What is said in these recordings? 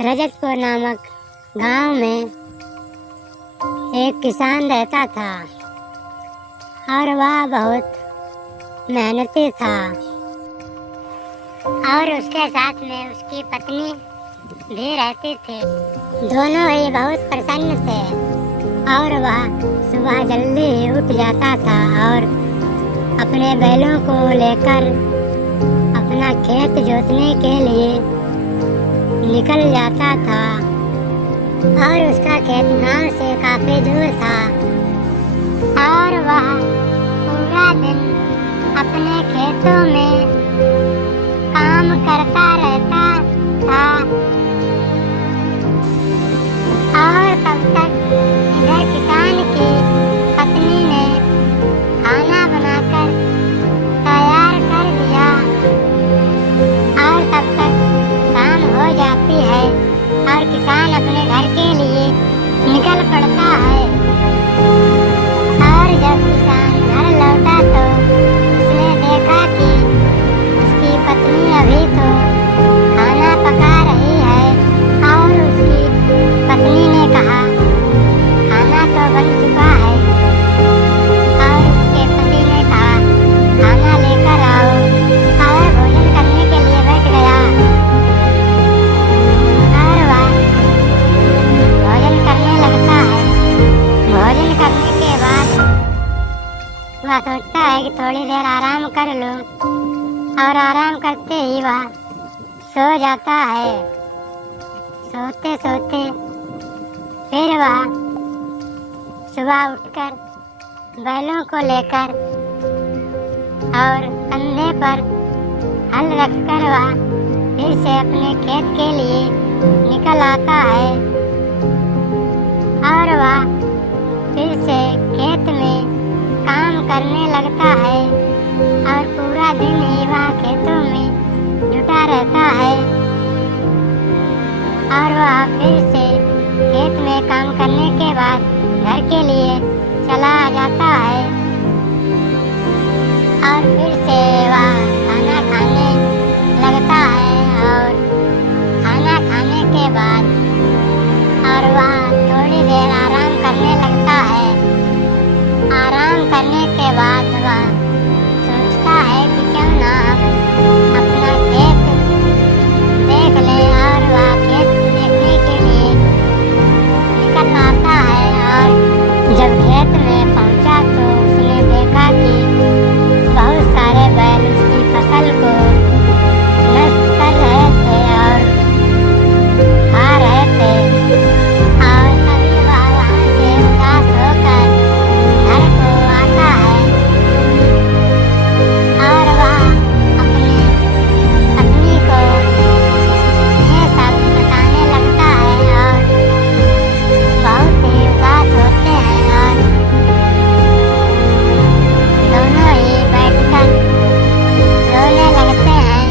रजतपुर नामक गांव में एक किसान रहता था और वह बहुत मेहनती था और उसके साथ में उसकी पत्नी भी रहती थी। दोनों ही बहुत प्रसन्न थे और वह सुबह जल्दी उठ जाता था और अपने बैलों को लेकर अपना खेत जोतने के लिए निकल जाता था और उसका खेत गांव से काफी दूर था और वह पूरा दिन अपने खेतों में काम करता रहता था और तब तक इधर किसान की पत्नी ने खाना बनाकर तैयार कर दिया और तब तक शाम हो जाती है और किसान अपने घर के लिए निकल पड़ता है। और जब किसान घर लौटा तो उसने देखा कि उसकी पत्नी अभी तो खाना पका रही है और उसकी पत्नी ने कहा खाना तो बन चुका है और उसके पति ने कहा खाना लेकर आओ और भोजन करने के लिए बैठ गया और वह भोजन करने लगता है। भोजन करने के बाद वह सोचता है कि थोड़ी देर आराम कर लूं और आराम करते ही वह सो जाता है। सोते सोते फिर वह सुबह उठकर बैलों को लेकर और कंधे पर हल रखकर वह फिर से अपने खेत के लिए निकल आता है और वह फिर से खेत में काम करने लगता है और पूरा दिन ही वह खेतों में जुटा रहता है और वह फिर से खेत में काम करने के बाद घर के लिए चला जाता है और फिर से वह खाना खाने लगता है और खाना खाने के बाद और वह थोड़ी देर आराम करने लगता है। आराम करने के बाद वह सोचता है कि क्यों ना हम अपना खेत देख लें और वह खेत देखने के लिए निकल आता है और जब खेत में पहुंचा तो उसने देखा कि बहुत सारे बैल उसकी फसल को नष्ट कर रहे थे और खा रहे थे और तभी वह वहाँ से उदास होकर घर को आता है और वह अपनी पत्नी को ये सब बताने लगता है और बहुत ही उदास होते हैं और दोनों ही बैठकर रोने लगते हैं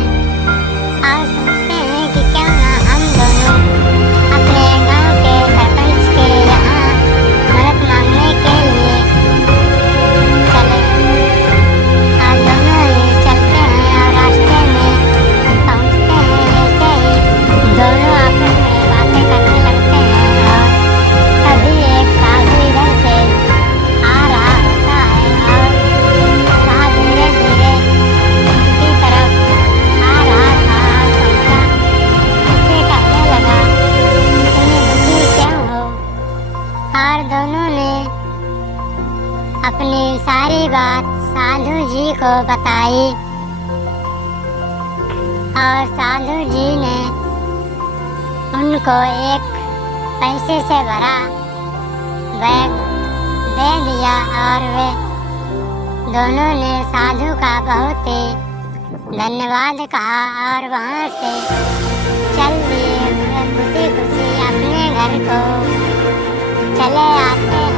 और सोचते हैं कि क्यों ना हम दोनों अपने गांव के सरपंच के यहाँ मदद मांगने के लिए चले और दोनों ही चलते हैं और रास्ते में पहुँचते हैं। जैसे ही दोनों आपस में बातें करने लगते हैं और तभी एक साधु इधर से आ रहा होता है और वह धीरे धीरे उनकी तरफ आ रहा था और पहुंचा उससे कहने लगा इतनी दुखी क्यों हो। और दोनों ने अपनी सारी बात साधु जी को बताई और साधु जी ने उनको एक पैसे से भरा बैग दे दिया और वे दोनों ने साधु का बहुत ही धन्यवाद कहा और वहाँ से चल दिए। खुशी खुशी अपने घर को चले आते हैं।